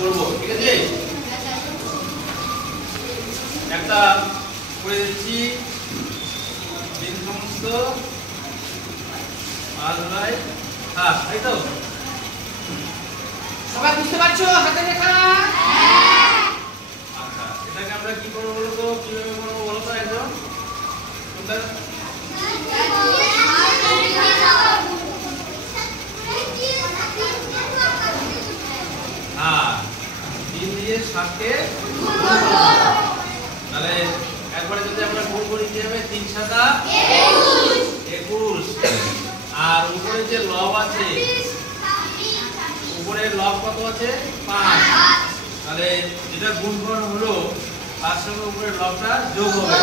করব, ঠিক আছে? একটা করে দিচ্ছি 3 সমস্ত 5/7, তাই তো? সবাই বুঝতে পারছো হাতের রেখা? আচ্ছা, এটাকে আমরা কি করব বলো তো, কিভাবে করব বলো তো একদম? হ্যাঁ, 3 দিয়ে 7কে তাহলে একবারে যদি আমরা গুণ করি কি হবে? 3 7 21। আর উপরে যে লব আছে, উপরে লব কত আছে? 5। তাহলে যেটা গুণফল হলো তার সঙ্গে উপরে লবটা যোগ হবে।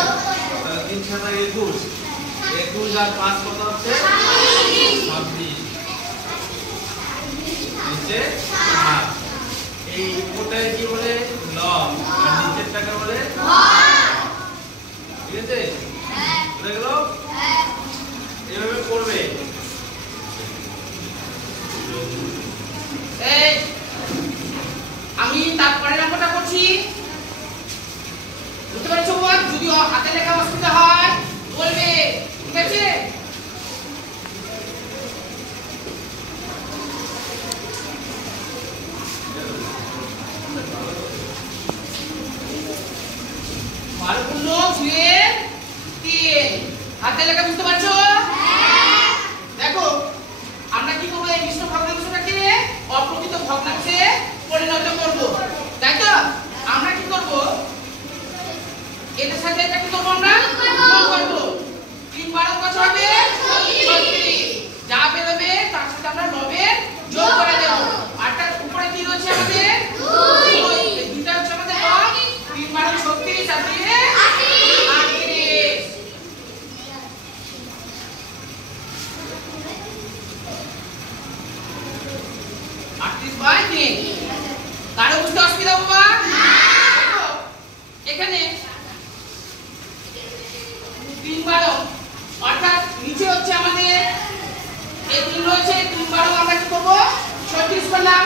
তাহলে 3 7 21, 21 আর 5 কত হচ্ছে? 26। নিচে 8। এই উপরটাকে কি বলে? লব। আর নিচেরটাকে বলে হর। ঠিক আছে? বুঝে গেল? এভাবে করবে। এই আমি তারপরে নাম্বারটা করছি, বুঝতে পারছো? যদি হাতে লেখা অসুবিধা হয় বলবে, ঠিক আছে? বারগুণ 2/3 হাতে লেখা বুঝতে পারছো? দেখো আমরা কি করবো, এই মিশ্র ভগ্নাংশটাকে অপ্রকৃত ভগ্নাংশে পরিণত করব, তাই তো? আমরা কি করব, এটার সাথে এটা কি করব, আমরা গুণ করব। 3 বার কত হবে? 36। যা বেরোবে তার সাথে আমরা 9 যোগ করে দেব। আর তার উপরে কি রয়েছে আমাদের? 2। এই দুটো হচ্ছে আমাদের লব। 3 বার 36 আর 2 38। কারো বুঝতে অসুবিধা বাবা? এখানে 3 12, অর্থাৎ নিচে হচ্ছে আমাদের এই 3 রয়েছে, 3 12 আমরা কি করব? 36 করলাম।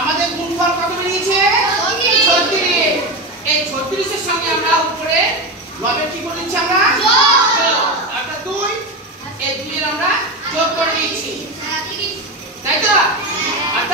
আমাদের গুণফল কত বেরিয়েছে? 36। এই 36 এর সঙ্গে আমরা উপরে লবের কি করে দিচ্ছি? আমরা যোগ। অর্থাৎ 2, এই 2 এর আমরা যোগ করে দিচ্ছি, তাই তো? আর